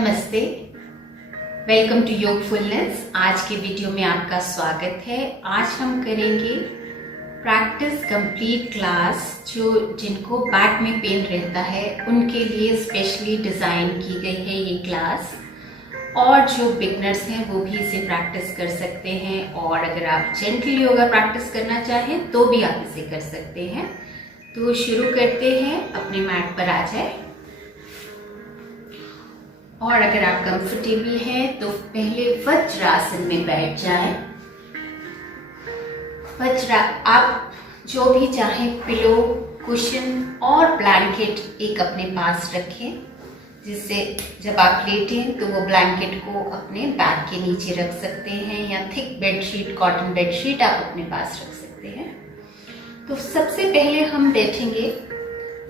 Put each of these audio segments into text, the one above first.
नमस्ते, welcome to योगफुलनेस। आज के वीडियो में आपका स्वागत है। आज हम करेंगे प्रैक्टिस कंप्लीट क्लास। जिनको बैक में पेन रहता है उनके लिए स्पेशली डिज़ाइन की गई है ये क्लास, और जो बिगनर्स हैं वो भी इसे प्रैक्टिस कर सकते हैं। और अगर आप जेंटल योगा प्रैक्टिस करना चाहें तो भी आप इसे कर सकते हैं। तो शुरू करते हैं। अपने मैट पर आ जाए, और अगर आप कंफर्टेबल हैं तो पहले वज्रासन में बैठ जाएं। आप जो भी चाहें, पिलो, कुशन और ब्लैंकेट एक अपने पास रखें, जिससे जब आप लेटें तो वो ब्लैंकेट को अपने बैक के नीचे रख सकते हैं, या थिक बेडशीट, कॉटन बेडशीट आप अपने पास रख सकते हैं। तो सबसे पहले हम बैठेंगे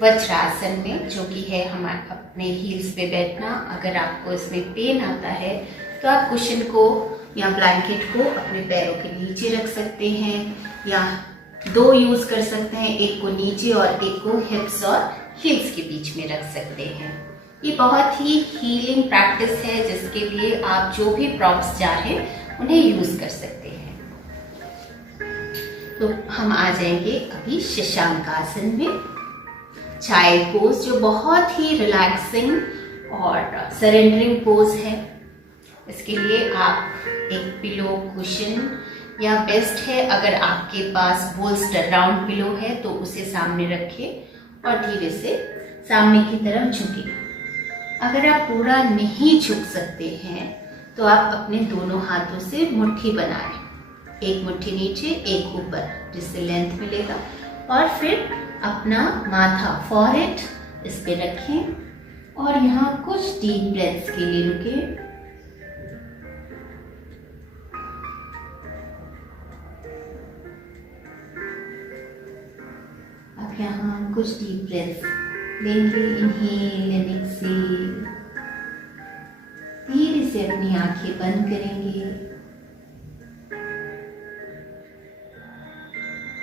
वज्रासन में, जो कि है हमारे अपने हील्स पे बैठना। अगर आपको इसमें पेन आता है तो आप कुशन को या ब्लैंकेट को अपने पैरों के नीचे रख सकते हैं, या दो यूज कर सकते हैं, एक को नीचे और एक को हिप्स और हील्स के बीच में रख सकते हैं। ये बहुत ही हीलिंग प्रैक्टिस है, जिसके लिए आप जो भी प्रॉप्स चाहें उन्हें यूज कर सकते हैं। तो हम आ जाएंगे अभी शशांकासन में, चाइल्ड पोज, जो बहुत ही रिलैक्सिंग और सरेंडरिंग पोज है। इसके लिए आप एक पिलो, कुशन, या बेस्ट है अगर आपके पास बोल्स्टर राउंड पिलो है तो उसे सामने रखें और धीरे से सामने की तरफ झुकें। अगर आप पूरा नहीं झुक सकते हैं तो आप अपने दोनों हाथों से मुट्ठी बनाएं, एक मुट्ठी नीचे एक ऊपर, जिससे लेंथ मिलेगा। और फिर अपना माथा, फॉरहेड इस पे रखें और यहाँ कुछ डीप ब्रेथ्स के लिए रुकें। अब यहाँ कुछ डीप ब्रेथ्स लेंगे, इनहेल एंड एक्सहेल। धीरे से अपनी आंखें बंद करेंगे।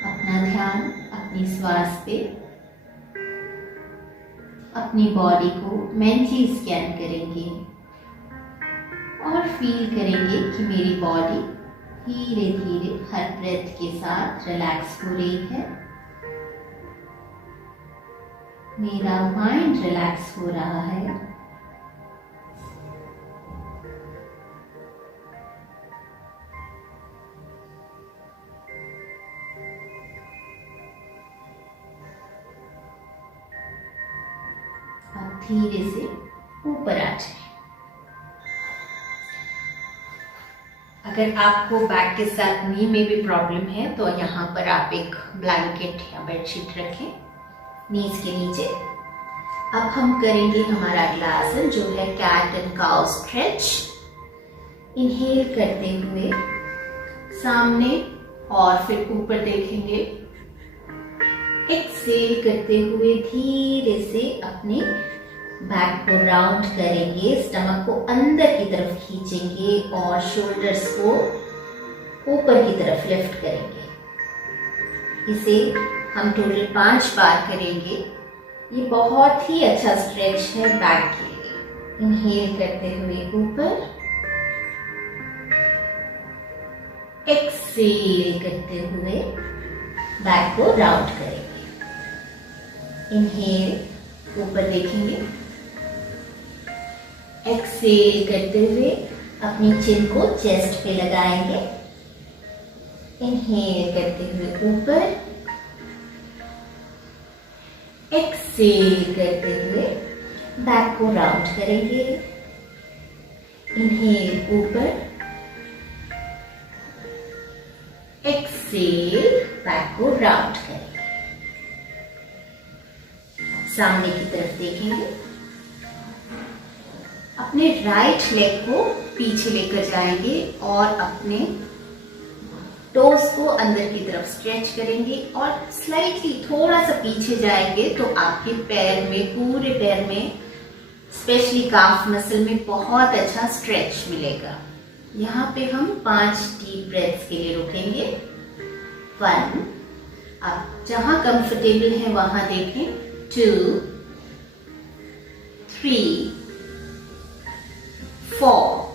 अपना ध्यान अपनी श्वास पे, अपनी बॉडी को मेंटली स्कैन करेंगे और फील करेंगे कि मेरी बॉडी धीरे धीरे हर ब्रेथ के साथ रिलैक्स हो रही है। मेरा माइंड रिलैक्स हो रहा है। धीरे से ऊपर आ जाए। अगर आपको बैक के साथ नी में भी प्रॉब्लम है तो यहाँ पर आप एक ब्लैंकेट या बेडशीट रखें नीज के नीचे। अब हम करेंगे हमारा अगला आसन, जो है cat and cow stretch. Inhale करते हुए सामने और फिर ऊपर देखेंगे। एक्सहेल करते हुए धीरे से अपने बैक को राउंड करेंगे, स्टमक को अंदर की तरफ खींचेंगे और शोल्डर्स को ऊपर की तरफ लिफ्ट करेंगे। इसे हम टोटल 5 बार करेंगे। ये बहुत ही अच्छा स्ट्रेच है बैक के लिए। इनहेल करते हुए ऊपर, एक्सहेल करते हुए बैक को राउंड करेंगे। इनहेल, ऊपर देखेंगे। एक्सहेल करते हुए अपनी चिन को चेस्ट पे लगाएंगे। इनहेल करते हुए ऊपर, एक्सहेल करते हुए बैक को राउंड करेंगे। इनहेल ऊपर, एक्सहेल बैक को राउंड करेंगे। सामने की तरफ देखेंगे। अपने राइट लेग को पीछे लेकर जाएंगे और अपने टोस को अंदर की तरफ स्ट्रेच करेंगे और स्लाइटली थोड़ा सा पीछे जाएंगे तो आपके पैर में, पूरे पैर में, स्पेशली काफ मसल में बहुत अच्छा स्ट्रेच मिलेगा। यहाँ पे हम 5 डीप ब्रेथ्स के लिए रुकेंगे। 1, आप जहां कंफर्टेबल है वहां देखें। 2, 3, 4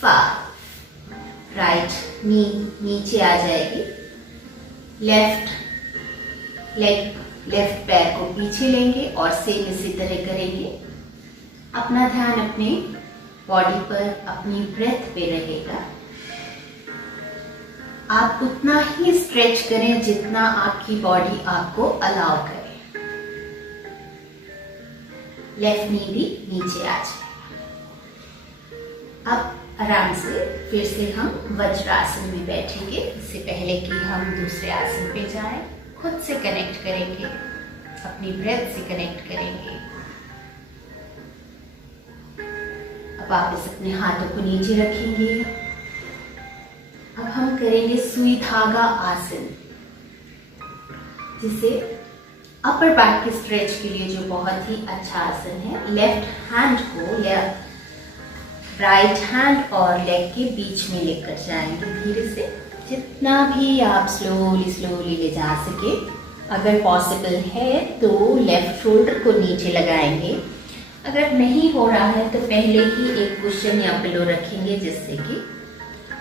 5 राइट नी नीचे आ जाएगी, लेफ्ट पैर को पीछे लेंगे और सेम इसी तरह करेंगे। अपना ध्यान अपने बॉडी पर, अपनी ब्रेथ पे रहेगा। आप उतना ही स्ट्रेच करें जितना आपकी बॉडी आपको अलाउ करे। लेफ्ट नी भी नीचे आ जाए। अब आराम से फिर से हम वज्रासन में बैठेंगे। इससे पहले कि हम दूसरे आसन पे जाएं, खुद से कनेक्ट करेंगे, अपनी ब्रेथ से कनेक्ट करेंगे। अब वापस अपने हाथों को नीचे रखेंगे। अब हम करेंगे सुई धागा आसन, जिसे अपर बैक के स्ट्रेच के लिए जो बहुत ही अच्छा आसन है। लेफ्ट हैंड को राइट हैंड और लेग के बीच में लेकर जाएंगे धीरे से, जितना भी आप स्लोली ले जा सके। अगर पॉसिबल है तो लेफ्ट शोल्डर को नीचे लगाएंगे। अगर नहीं हो रहा है तो पहले ही एक कुशन या पिलो रखेंगे, जिससे कि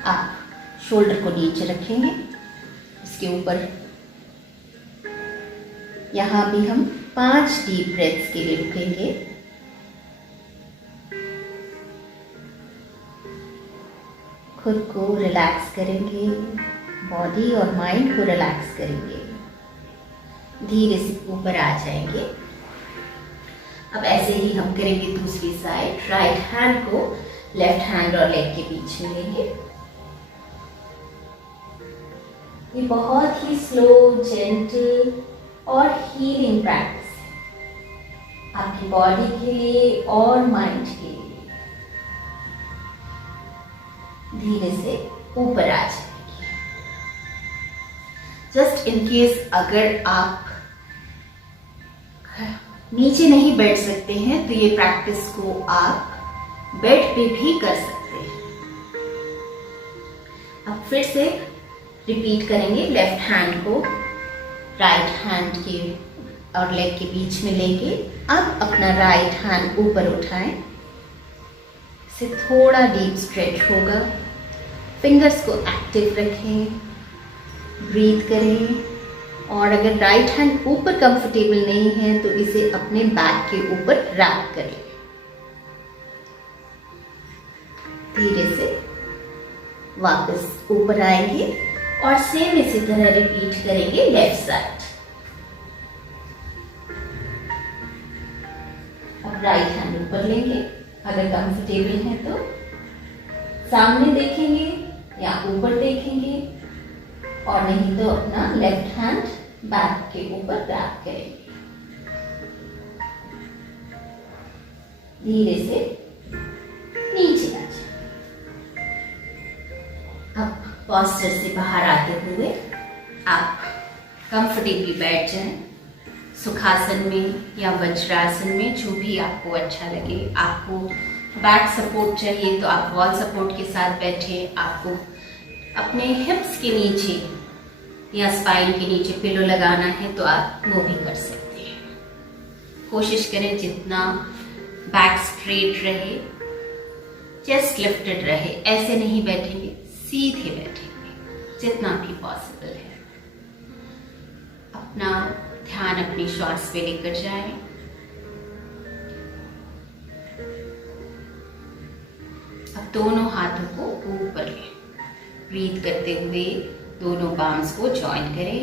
आप शोल्डर को नीचे रखेंगे। इसके ऊपर यहाँ भी हम 5 डीप ब्रेथ्स के लिए रुकेंगे। खुद को रिलैक्स करेंगे, बॉडी और माइंड को रिलैक्स करेंगे। धीरे से ऊपर आ जाएंगे। अब ऐसे ही हम करेंगे दूसरी साइड। राइट हैंड को लेफ्ट हैंड और लेग के बीच में लेंगे। ये बहुत ही स्लो, जेंटल और हीलिंग प्रैक्टिस है, आपकी बॉडी के लिए और माइंड के लिए। धीरे से ऊपर आ जाएगी। जस्ट इन केस अगर आप नीचे नहीं बैठ सकते हैं तो ये प्रैक्टिस को आप बेड पे भी कर सकते हैं। अब फिर से रिपीट करेंगे। लेफ्ट हैंड को राइट हैंड के और लेग के बीच में लेंगे। अब अपना राइट हैंड ऊपर उठाएं। से थोड़ा डीप स्ट्रेच होगा। फिंगर्स को एक्टिव रखें, ब्रीथ करें। और अगर राइट हैंड ऊपर कंफर्टेबल नहीं है तो इसे अपने बैक के ऊपर रैप करें। धीरे से वापस ऊपर आएंगे और सेम इसी तरह रिपीट करेंगे लेफ्ट साइड। अब राइट हैंड ऊपर लेंगे। अगर कंफर्टेबल है तो सामने देखेंगे या ऊपर देखेंगे, और नहीं तो अपना लेफ्ट हैंड बैक के ऊपर रैप करेंगे। धीरे से नीचे आ जाए। अब पोस्चर से बाहर आते हुए आप कंफर्टेबली बैठ जाएं। सुखासन में या वज्रासन में, जो भी आपको अच्छा लगे। आपको बैक सपोर्ट चाहिए तो आप वॉल सपोर्ट के साथ बैठे। आपको अपने हिप्स के नीचे या स्पाइन के नीचे पिलो लगाना है तो आप वो भी कर सकते हैं। कोशिश करें जितना बैक स्ट्रेट रहे, चेस्ट लिफ्टेड रहे। ऐसे नहीं बैठेंगे, सीधे बैठेंगे जितना भी पॉसिबल है। अपना ध्यान अपनी श्वास पे लेकर जाएं। अब दोनों हाथों को ऊपर लें। ब्रीथ करते हुए दोनों पाम्स को जॉइन करें।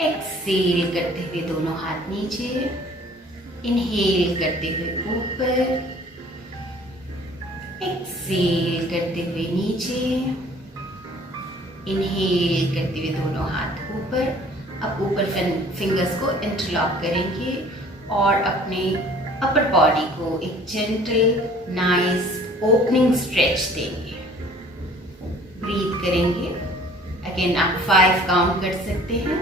एक्सहेल करते हुए दोनों हाथ नीचे। इनहेल करते हुए ऊपर। एक्सहेल करते हुए नीचे। इनहेल करते हुए दोनों हाथ ऊपर। अब ऊपर फिंगर्स को इंटरलॉक करेंगे और अपने अपर बॉडी को एक जेंटल नाइस ओपनिंग स्ट्रेच देंगे। ब्रीथ करेंगे। अगेन आप 5 काउंट कर सकते हैं।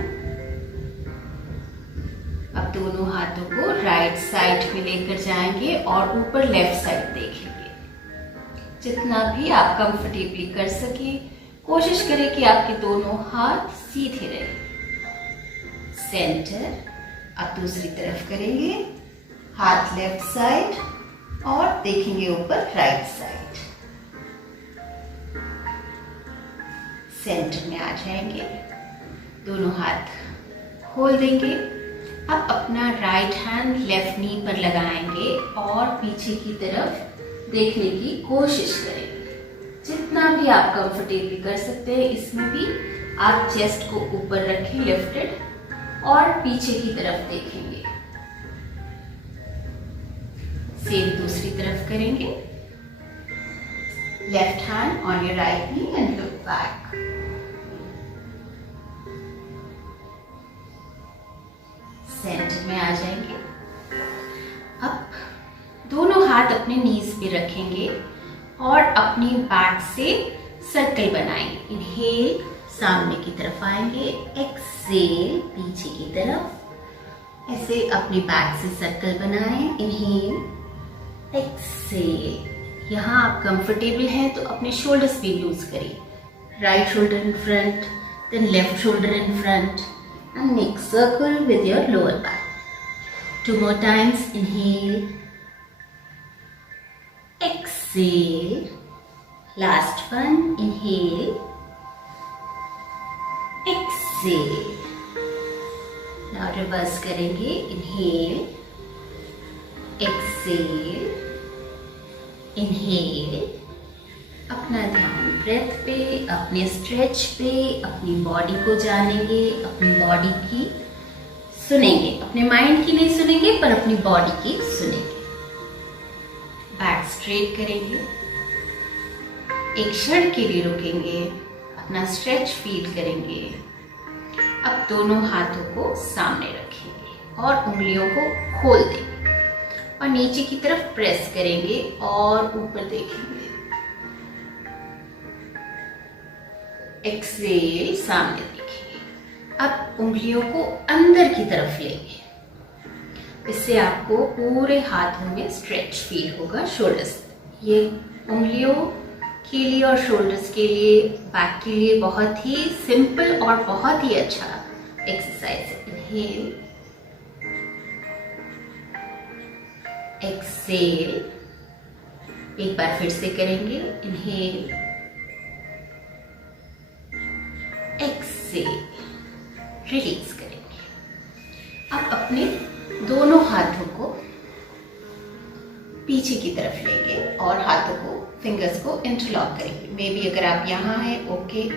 अब दोनों हाथों को राइट साइड में लेकर जाएंगे और ऊपर लेफ्ट साइड देखेंगे। जितना भी आप कंफर्टेबली कर सके, कोशिश करें कि आपके दोनों हाथ सीधे रहें। सेंटर। अब दूसरी तरफ करेंगे। हाथ लेफ्ट साइड और अब देखेंगे ऊपर राइट साइड। सेंटर में आ जाएंगे, दोनों हाथ खोल देंगे। अब अपना राइट हैंड लेफ्ट नी पर लगाएंगे और पीछे की तरफ देखने की कोशिश करेंगे। जितना भी आप कंफर्टेबल कर सकते हैं, इसमें भी आप चेस्ट को ऊपर रखें लिफ्टेड और पीछे की तरफ देखेंगे। सेम दूसरी तरफ करेंगे। Left hand on your right knee and look back. Centre में आ जाएंगे। अब दोनों हाथ अपने नीज पे रखेंगे और अपनी बैक से सर्कल बनाएंगे। इनहेल, सामने की तरफ आएंगे। एक्सहेल, पीछे की तरफ। ऐसे अपनी बैक से सर्कल बनाएं। Inhale, exhale. यहाँ आप कंफर्टेबल हैं तो अपने शोल्डर्स भी लूज करिए। Right shoulder in front, then left shoulder in front and next circle with your lower back. 2 more times. Inhale, exhale. Last one. Inhale, exhale. Now reverse करेंगे. Inhale, exhale, inhale. अपना ध्यान breath पे, अपने stretch पे, अपनी body को जानेंगे, अपनी बॉडी की सुनेंगे। अपने माइंड की नहीं सुनेंगे पर अपनी बॉडी की सुनेंगे। बैक स्ट्रेट करेंगे, एक क्षण के लिए रुकेंगे, अपना स्ट्रेच फील करेंगे। अब दोनों हाथों को सामने रखेंगे और उंगलियों को खोल देंगे और नीचे की तरफ प्रेस करेंगे और ऊपर देखेंगे। एक्सहेल, सामने देखेंगे। अब उंगलियों को अंदर की तरफ लेंगे। इससे आपको पूरे हाथों में स्ट्रेच फील होगा। शोल्डर्स, ये उंगलियों के लिए और शोल्डर्स के लिए, बैक के लिए बहुत ही सिंपल और बहुत ही अच्छा एक्सरसाइज है। इनहेल, एक्सहेल, एक बार फिर से करेंगे। इनहेल, एक्सहेल, रिलीज करेंगे। अब अपने दोनों हाथों को पीछे की तरफ लेंगे और हाथों को, फिंगर्स को इंटरलॉक करेंगे। मे बी अगर आप यहाँ हैं, ओके,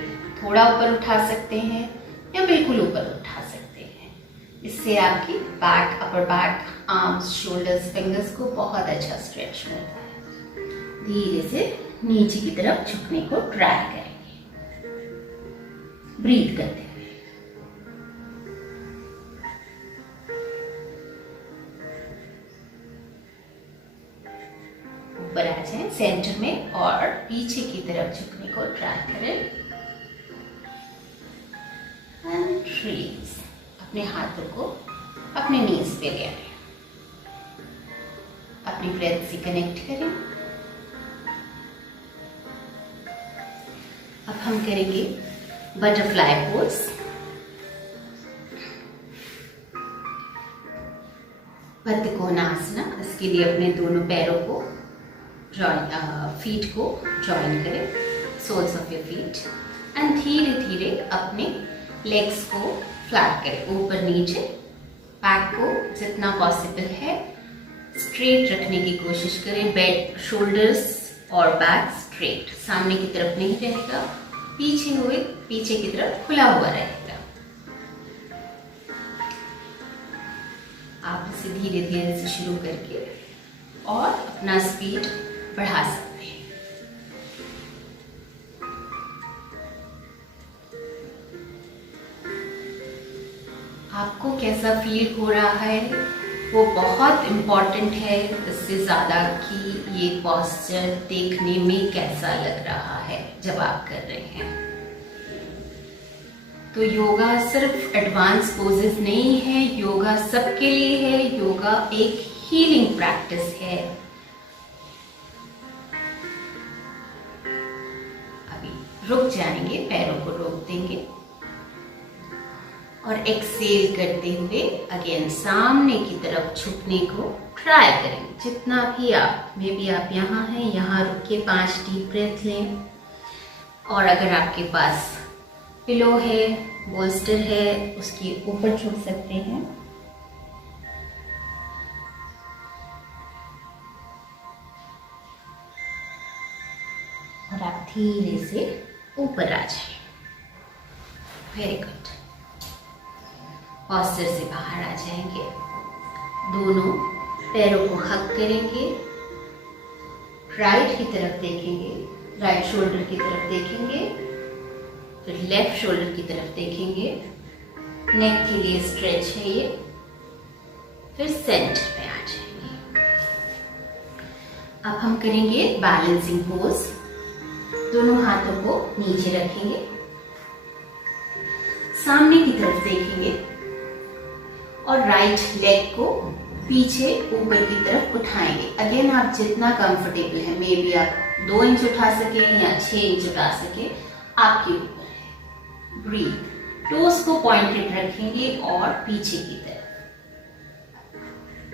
थोड़ा ऊपर उठा सकते हैं या बिल्कुल ऊपर उठा सकते हैं। इससे आपकी back, upper back, arms, shoulders, fingers को बहुत अच्छा स्ट्रेच मिलता है। धीरे से नीचे की तरफ झुकने को ट्राई करें, ब्रीथ करते हुए। ऊपर आ जाएं सेंटर में और पीछे की तरफ झुकने को ट्राई करें एंड रिलीज। अपने हाथों को अपने नीज पे ले आए, अपनी ब्रेथ से कनेक्ट करें। अब हम करेंगे बटरफ्लाई पोज। बद्धकोनासना। इसके लिए अपने दोनों पैरों को फीट को जॉइन करें, soles of your feet, and धीरे धीरे अपने लेग्स को फ्लैट करें, ऊपर नीचे। बैक को जितना पॉसिबल है स्ट्रेट रखने की कोशिश करें। बेड, शोल्डर्स और बैक स्ट्रेट, सामने की तरफ नहीं रहेगा, पीछे हुए पीछे की तरफ खुला हुआ रहेगा। आप इसे धीरे धीरे से शुरू करके और अपना स्पीड बढ़ा सकते हैं। आपको कैसा फील हो रहा है वो बहुत इम्पोर्टेंट है, इससे ज़्यादा कि ये पोस्चर देखने में कैसा लग रहा है जब आप कर रहे हैं। तो योगा सिर्फ एडवांस पोजेस नहीं है, योगा सबके लिए है। योगा एक हीलिंग प्रैक्टिस है। अभी रुक जाएंगे, पैरों को रोक देंगे और एक्सेल करते हुए अगेन सामने की तरफ झुकने को ट्राई करें। जितना भी आप, मे बी आप यहाँ हैं, यहाँ रुक के 5 डीप ब्रेथ लें। और अगर आपके पास पिलो है, बोल्स्टर है, उसके ऊपर झुक सकते हैं। और आप धीरे से ऊपर आ जाए। Very good. पॉस्चर से बाहर आ जाएंगे, दोनों पैरों को हक करेंगे, राइट की तरफ देखेंगे, राइट शोल्डर की तरफ देखेंगे, फिर लेफ्ट शोल्डर की तरफ देखेंगे। नेक के लिए स्ट्रेच है ये। फिर सेंटर पे आ जाएंगे। अब हम करेंगे बैलेंसिंग पोज। दोनों हाथों को नीचे रखेंगे, सामने की तरफ देखेंगे और राइट लेग को पीछे ऊपर की तरफ उठाएंगे। अगेन आप जितना कंफर्टेबल है, मे बी आप 2 इंच उठा सके या 6 इंच उठा सके, आपके ऊपर है। ब्रीथ। टोस को पॉइंटेड रखेंगे और पीछे की तरफ।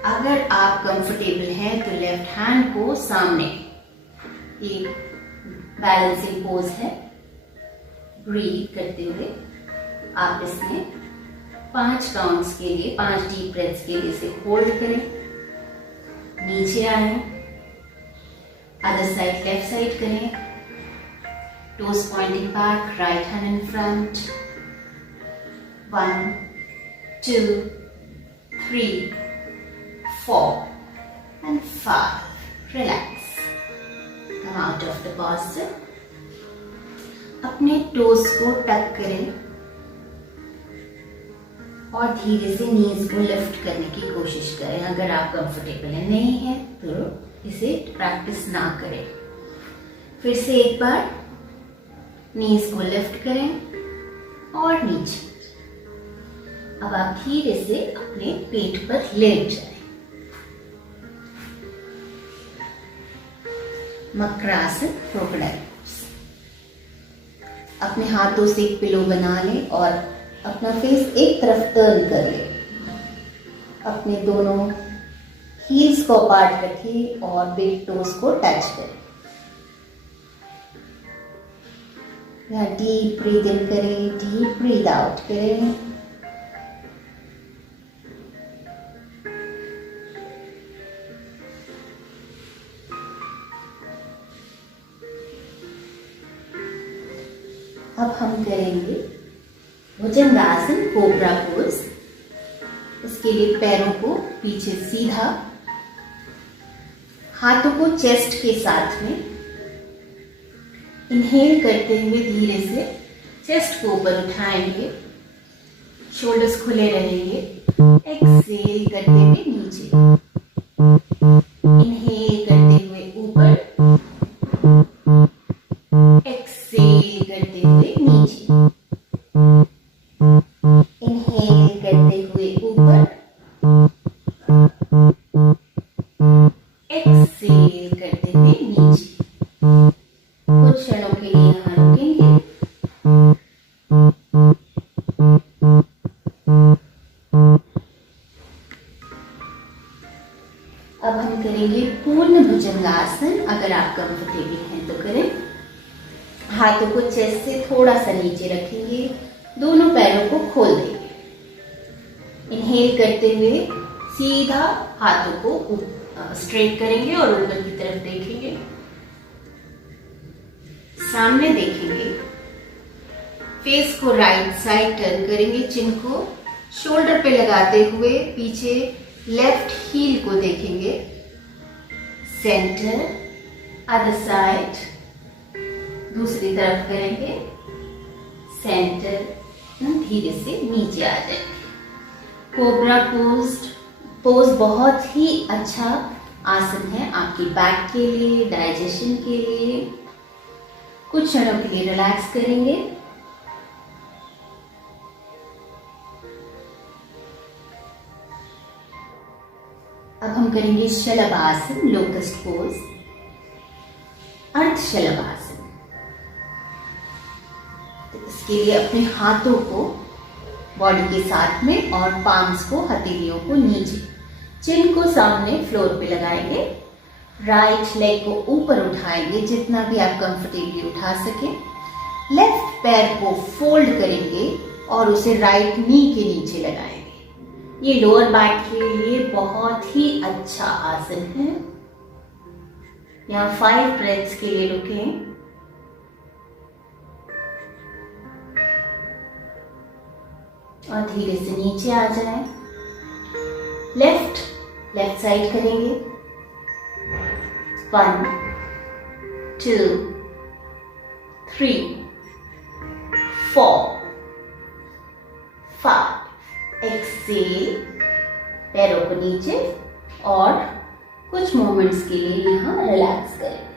अगर आप कंफर्टेबल हैं तो लेफ्ट हैंड को सामने, एक बैलेंसिंग पोज है। ब्रीथ करते हुए आप इसमें 5 काउंट्स के लिए, 5 डीप ब्रेथ्स के लिए इसे होल्ड करें। नीचे आए, अदर साइड लेफ्ट साइड करें। Toes pointing back, right hand in front. 1 2 3 4 and 5. Relax. Come out of the posture. अपने टोस को टक करें और धीरे से नीज को लिफ्ट करने की कोशिश करें। अगर आप कंफर्टेबल है, नहीं है तो इसे प्रैक्टिस ना करें। फिर से एक बार नीज को लिफ्ट करें और नीचे। अब आप धीरे से अपने पेट पर लेट जाएं। Makarasana, crocodile pose. अपने हाथों से एक पिलो बना लें और अपना फेस एक तरफ टर्न कर ले। अपने दोनों हील्स को अपार्ट रखें और बिग टोस को टच करें। यहाँ डीप ब्रीथ इन करें, डीप ब्रीथ आउट करें। अब हम करेंगे भुजंगासन, कोबरा पोज। इसके लिए पैरों को पीछे सीधा, हाथों को चेस्ट के साथ में इनहेल करते हुए धीरे से चेस्ट को ऊपर उठाएंगे, शोल्डर्स खुले रहेंगे। एक्सेल करते हुए नीचे, इनहेल करते हुए ऊपर, एक्सेल करते हुए नीचे। इनहेल करते हुए ऊपर, एक्सेल करते हुए नीचे। कुछ क्षणों के लिए यहाँ रुकेंगे। अब हम करेंगे पूर्ण भुजंगासन। अगर आप कंफर्टेबल हैं तो करें। हाथों को चेस्ट से थोड़ा सा नीचे रखेंगे, दोनों पैरों को खोल देंगे। इनहेल करते हुए सीधा हाथों को स्ट्रेट करेंगे और ऊपर की तरफ देखेंगे, सामने देखेंगे। फेस को राइट साइड टर्न करेंगे, चिन को शोल्डर पे लगाते हुए पीछे लेफ्ट हील को देखेंगे। सेंटर, अदर साइड, दूसरी तरफ करेंगे। सेंटर, धीरे से नीचे आ जाएंगे। कोबरा पोज बहुत ही अच्छा आसन है आपकी बैक के लिए, डाइजेशन के लिए। कुछ क्षणों के लिए रिलैक्स करेंगे। अब हम करेंगे शलभासन, लोटस पोज, अर्ध शलभासन। तो इसके लिए अपने हाथों को बॉडी के साथ में और पाम्स को, हथेलियों को नीचे, चिन को सामने फ्लोर पे लगाएंगे। राइट लेग को ऊपर उठाएंगे जितना भी आप कंफर्टेबली उठा सकें। लेफ्ट पैर को फोल्ड करेंगे और उसे राइट नी के नीचे लगाएंगे। ये लोअर बैक के लिए बहुत ही अच्छा आसन है। यहाँ 5 ब्रेथ्स के लिए रुकें। और धीरे से नीचे आ जाएं। लेफ्ट साइड करेंगे। 1 2 3 4 5। एक्सेल, पैरों को नीचे और कुछ मोमेंट्स के लिए यहाँ रिलैक्स करेंगे।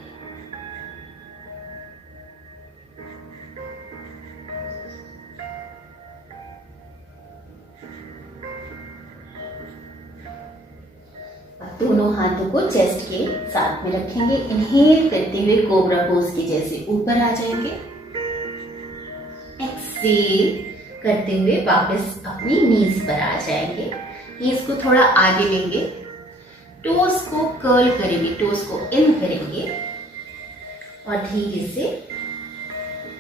दोनों हाथों को चेस्ट के साथ में रखेंगे। इनहेल करते हुए कोबरा पोज के जैसे ऊपर आ जाएंगे। एक्सेल करते हुए वापस अपनी नीज पर आ जाएंगे। नीज को थोड़ा आगे लेंगे, टोस को कर्ल करेंगे, टोस को इन करेंगे और धीरे से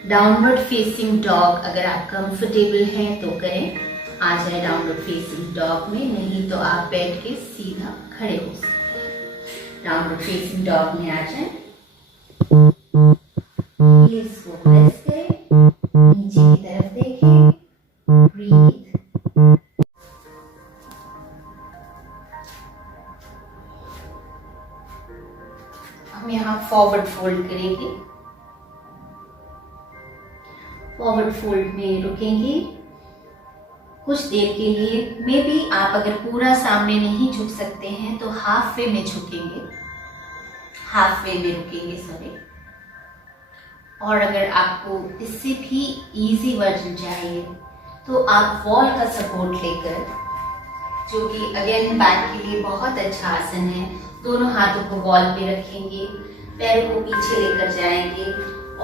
डाउनवर्ड फेसिंग डॉग, अगर आप कंफर्टेबल हैं तो करें। आ जाए डाउनवर्ड फेसिंग डॉग में, नहीं तो आप बैठ के सीधा खड़े हो सकते हैं। डाउनवर्ड फेसिंग डॉग में आ जाए। हील्स को प्रेस करें, नीचे की तरफ देखें, ब्रीथ। हम यहाँ फॉरवर्ड फोल्ड करेंगे। फॉरवर्ड फोल्ड में रुकेंगे कुछ देर के लिए। मे बी आप अगर पूरा सामने नहीं झुक सकते हैं तो हाफ वे में झुकेंगे, हाफ वे में रुकेंगे, सॉरी। और अगर आपको इससे भी इजी वर्जन चाहिए तो आप वॉल का सपोर्ट लेकर, जो कि अगेन बैक के लिए बहुत अच्छा आसन है, दोनों हाथों को वॉल पे रखेंगे, पैरों को पीछे लेकर जाएंगे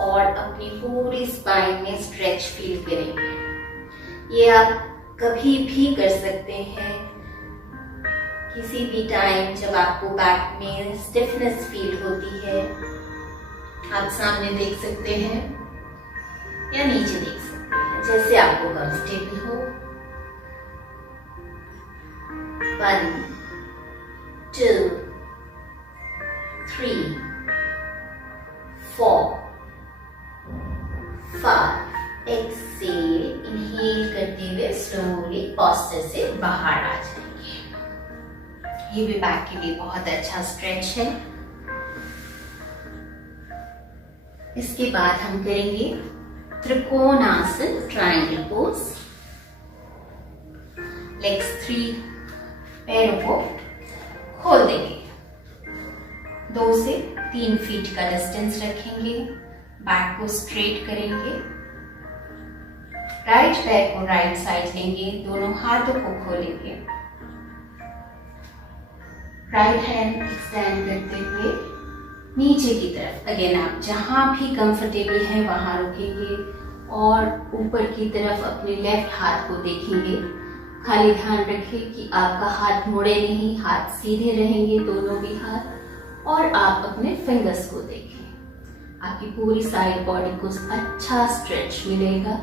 और अपनी पूरी स्पाइन में स्ट्रेच फील करेंगे। ये आप कभी भी कर सकते हैं, किसी भी टाइम जब आपको बैक में स्टिफनेस फील होती है। आप सामने देख सकते हैं या नीचे देख सकते हैं, जैसे आपको कंफर्टेबल हो। 1 2 3 4 5। एक्सेल, इनहेल करते हुए स्लोली पोस्चर से बाहर आ जाएंगे। ये भी बैक के लिए बहुत अच्छा स्ट्रेच है। इसके बाद हम करेंगे त्रिकोणासन, ट्रायंगल पोज। लेग्स 3, पैरों को खोल देंगे। 2 से 3 फीट का डिस्टेंस रखेंगे। बैक को स्ट्रेट करेंगे। राइट पैर को राइट साइड लेंगे, दोनों हाथों को खोलेंगे। राइट हैंड एक्सटेंड करते हुए नीचे की तरफ। अगेन आप जहां भी कंफर्टेबल हैं वहां रुकेंगे और ऊपर की तरफ अपने लेफ्ट हाथ को देखेंगे। खाली ध्यान रखें कि आपका हाथ मुड़े नहीं, हाथ सीधे रहेंगे, दोनों भी हाथ। और आप अपने फिंगर्स को देखें। आपकी पूरी साइड बॉडी को अच्छा स्ट्रेच मिलेगा।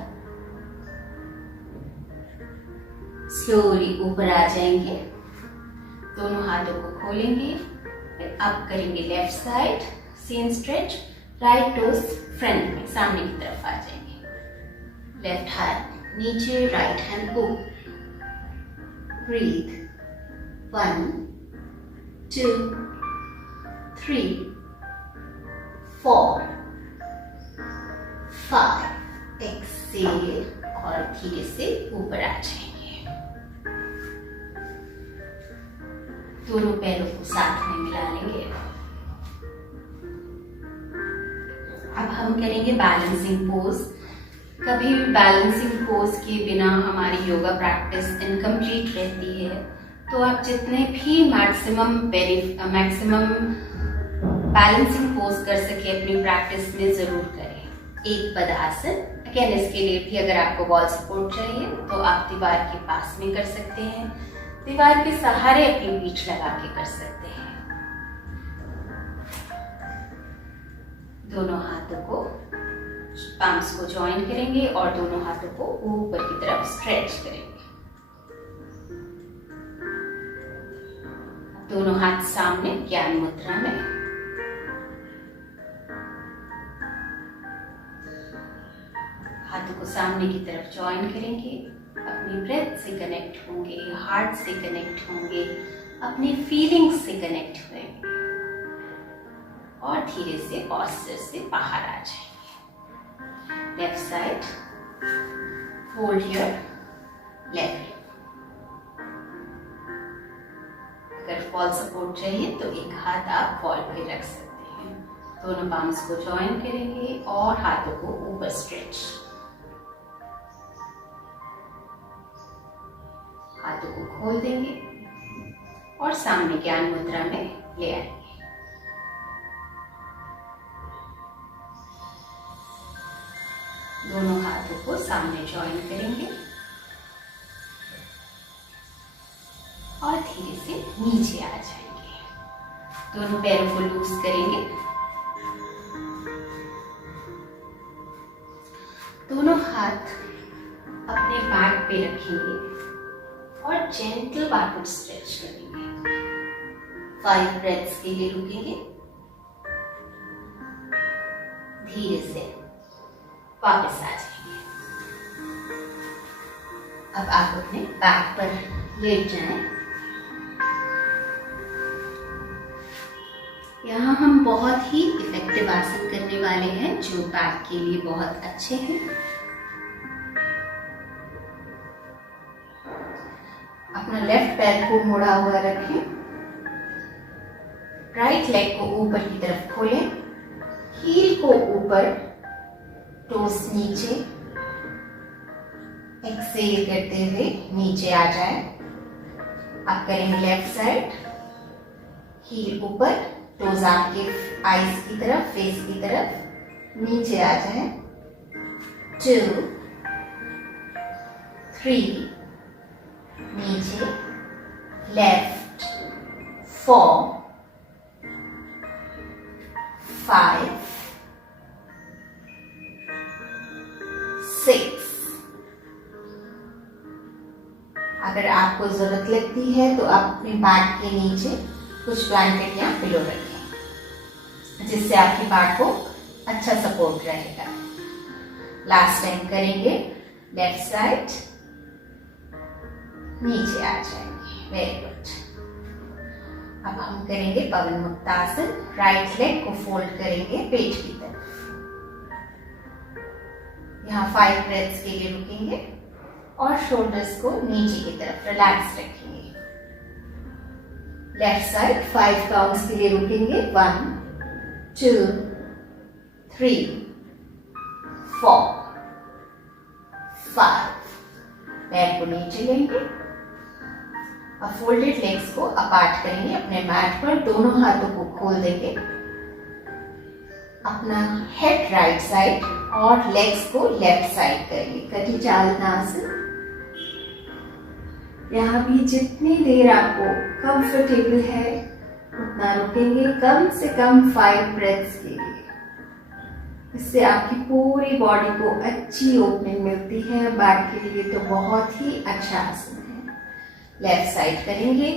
स्लोली ऊपर आ जाएंगे, दोनों हाथों को खोलेंगे। अब करेंगे left side, same stretch. Right toes front में, सामने की तरफ आ जाएंगे। लेफ्ट हैंड नीचे, राइट हैंड ऊपर। ब्रीथ। 1 2 3 4 5। एक्सेल और धीरे से ऊपर आ जाएंगे। दोनों पैरों को साथ में मिला लेंगे। अब हम करेंगे बैलेंसिंग पोज। कभी भी बैलेंसिंग पोज के बिना हमारी योगा प्रैक्टिस इनकम्प्लीट रहती है, तो आप जितने भी मैक्सिमम बैलेंसिंग पोज कर सके अपनी प्रैक्टिस में जरूर करें। एक पदासन, अगेन इसके लिए भी अगर आपको वॉल सपोर्ट चाहिए तो आप दीवार के पास में कर सकते हैं, दीवार के सहारे अपनी पीठ लगा के कर सकते हैं। दोनों हाथों को पाम्स को ज्वाइन करेंगे और दोनों हाथों को ऊपर की तरफ स्ट्रेच करेंगे। दोनों हाथ सामने ज्ञान मुद्रा में। हाथों को सामने की तरफ ज्वाइन करेंगे, अपनी ब्रेथ से कनेक्ट होंगे, हार्ट से कनेक्ट होंगे, अपनी फीलिंग्स से कनेक्ट होंगे और धीरे से पॉस्चर से बाहर आ जाएंगे। Left side, fold your leg. अगर वॉल सपोर्ट चाहिए तो एक हाथ आप वॉल पे रख सकते हैं। दोनों पाम्स को ज्वाइन करेंगे और हाथों को ऊपर स्ट्रेच। हाथों को खोल देंगे और सामने ज्ञान मुद्रा में ले आएंगे। दोनों हाथों को सामने ज्वाइन करेंगे और धीरे से नीचे आ जाएंगे। दोनों पैरों को लूज करेंगे। दोनों हाथ अपने बैक पे रखेंगे और जेंटल बैकवर्ड स्ट्रेच करेंगे। 5 ब्रेथ्स के लिए रुकेंगे। धीरे से वापस आ जाएंगे। अब आप अपने बैक पर लेट जाएं। यहाँ हम बहुत ही इफेक्टिव आसन करने वाले हैं जो बैक के लिए बहुत अच्छे हैं। अपना लेफ्ट पैर को मुड़ा हुआ रखें। राइट लेग को ऊपर की तरफ खोलें। हील को ऊपर, टोस नीचे। एक्सेल करते हुए नीचे आ जाए। आप करेंगे लेफ्ट साइड, हील ऊपर, टोज आपके आईज की तरफ, फेस की तरफ, नीचे आ जाए। 2 3 नीचे, लेफ्ट, 4 5 6। अगर आपको जरूरत लगती है तो आप अपने बैक के नीचे कुछ ब्लैंकेट या पिलो रखें, जिससे आपकी बैक को अच्छा सपोर्ट रहेगा। लास्ट टाइम करेंगे लेफ्ट साइड, नीचे आ जाएंगे। Very good. अब हम करेंगे पवन मुक्तासन। राइट लेग को फोल्ड करेंगे पेट की तरफ। यहाँ 5 ब्रेथ्स के लिए रुकेंगे और शोल्डर्स को नीचे की तरफ रिलैक्स रखेंगे। लेफ्ट साइड 5 काउंट्स के लिए रुकेंगे। 1 2 3 4 5। पैर को नीचे लेंगे। अब फोल्डेड लेग्स को अपार्ट करेंगे अपने मैट पर। दोनों हाथों को खोल देंगे। अपना हेड राइट साइड और लेग्स को लेफ्ट साइड करेंगे। कटी चालनासन। यहाँ भी जितनी देर आपको कंफर्टेबल है उतना रुकेंगे, कम से कम 5 ब्रेथ्स के लिए। इससे आपकी पूरी बॉडी को अच्छी ओपनिंग मिलती है। बैक के लिए तो बहुत ही अच्छा आसन है। लेफ्ट साइड करेंगे।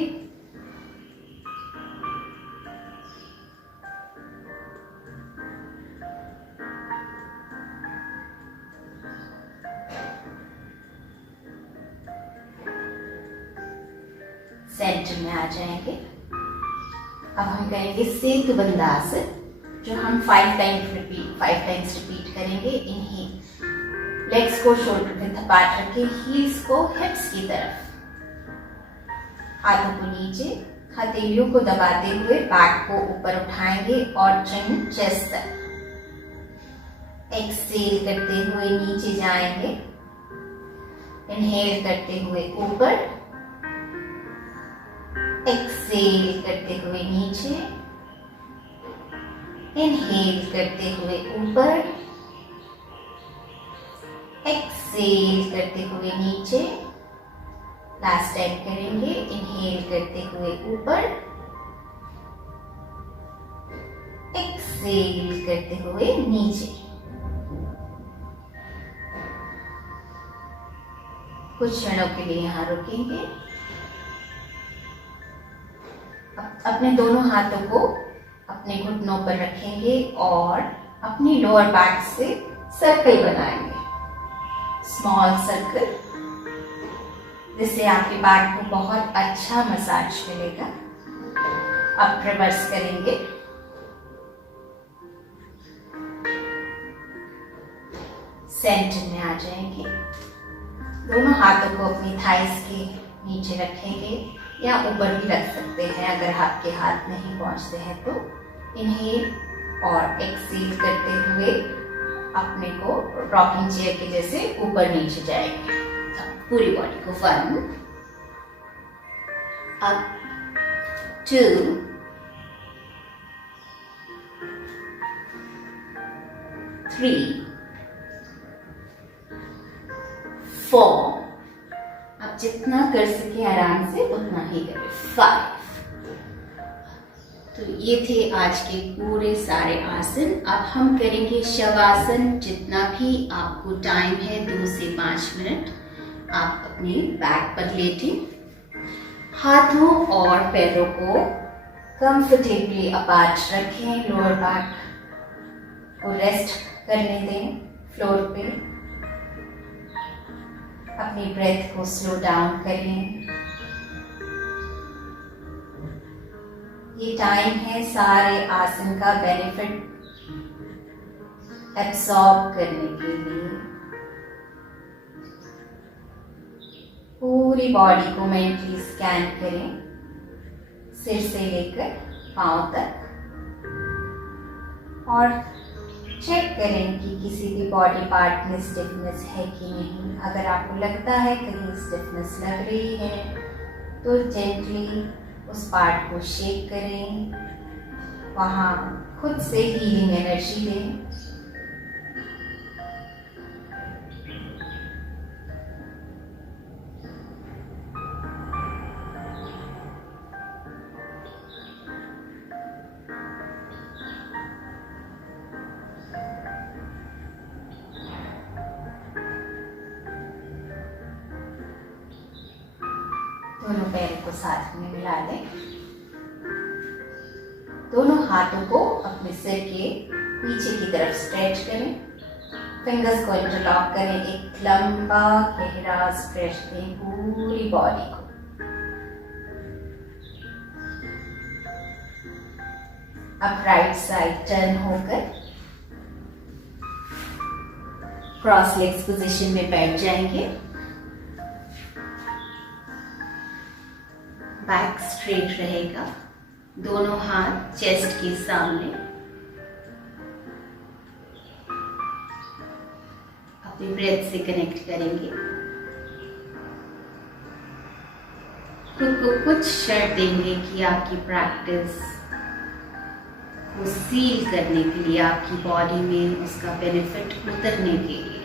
सेंटर में आ जाएंगे। अब हम करेंगे सेतु बंधासन, जो हम 5 टाइम्स रिपीट करेंगे। इनहेल, लेग्स को शोल्डर पे थपाट रखें, हील्स को हिप्स की तरफ, हाथों को नीचे, हथेलियों को दबाते हुए बैक को ऊपर उठाएंगे और चिन चेस्ट तक। एक्सेल करते हुए नीचे जाएंगे। इनहेल करते हुए ऊपर, एक्सेल करते हुए नीचे, इनहेल करते हुए ऊपर, एक्सेल करते हुए नीचे, लास्ट टाइम करेंगे। इनहेल करते हुए ऊपर, एक्सेल करते हुए नीचे। कुछ क्षणों के लिए यहां रुकेंगे। अपने दोनों हाथों को अपने घुटनों पर रखेंगे और अपनी लोअर बैक से सर्कल बनाएंगे, स्मॉल सर्कल, जिससे आपके बैक को बहुत अच्छा मसाज मिलेगा। अब रिवर्स करेंगे। सेंटर में आ जाएंगे। दोनों हाथों को अपनी थाइस के नीचे रखेंगे या ऊपर भी रख सकते हैं अगर आपके हाथ नहीं पहुंचते हैं तो। इनहेल और एक्सेल करते हुए अपने को रॉकिंग चेयर के जैसे ऊपर नीचे जाएंगे। पूरी बॉडी को 1 up 2 3 4। आप जितना कर सके आराम से उतना ही करें। 5। तो ये थे आज के पूरे सारे आसन। अब हम करेंगे शवासन। जितना भी आपको टाइम है 2 से 5 मिनट आप अपने बैक पर लेटें। हाथों और पैरों को कंफर्टेबली अपार्ट रखें। लोअर बैक को रेस्ट करने दें फ्लोर पे। अपनी ब्रेथ को स्लो डाउन करें। ये टाइम है सारे आसन का बेनिफिट एब्सॉर्ब करने के लिए। पूरी बॉडी को मेंटली स्कैन करें, सिर से लेकर पांव तक, और चेक करें कि किसी भी बॉडी पार्ट में स्टिफनेस है कि नहीं। अगर आपको लगता है कहीं स्टिफनेस लग रही है तो जेंटली उस पार्ट को शेक करें, वहाँ खुद से हीलिंग एनर्जी दें। दोनों पैर को साथ में मिला दें। दोनों हाथों को अपने सिर के पीछे की तरफ स्ट्रेच करें। फिंगर्स को इंटरलॉक करें। एक लंबा गहरा स्ट्रेच दें पूरी बॉडी को। अब राइट साइड टर्न होकर क्रॉस लेग्स पोजीशन में बैठ जाएंगे। बैक स्ट्रेट रहेगा। दोनों हाथ चेस्ट के सामने। अपनी ब्रेथ से कनेक्ट करेंगे। खुद को कुछ क्षण देंगे कि आपकी प्रैक्टिस को सील करने के लिए, आपकी बॉडी में उसका बेनिफिट उतरने के लिए।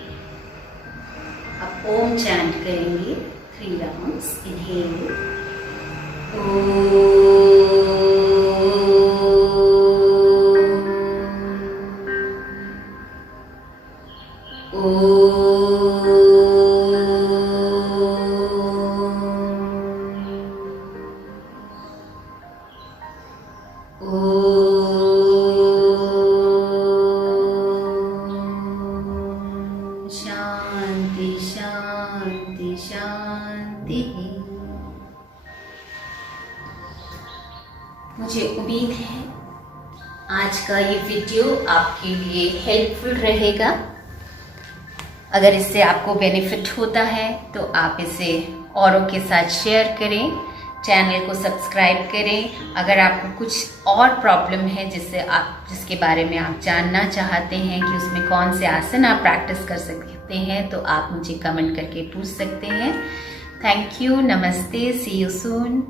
अब ओम चैंट करेंगे 3 राउंड्स। इनहेल शांति शांति शांति। मुझे उम्मीद है आज का ये वीडियो आपके लिए हेल्पफुल रहेगा। अगर इससे आपको बेनिफिट होता है तो आप इसे औरों के साथ शेयर करें, चैनल को सब्सक्राइब करें। अगर आपको कुछ और प्रॉब्लम है जिसके बारे में आप जानना चाहते हैं कि उसमें कौन से आसन आप प्रैक्टिस कर सकते हैं तो आप मुझे कमेंट करके पूछ सकते हैं। थैंक यू, नमस्ते, सी यू सून।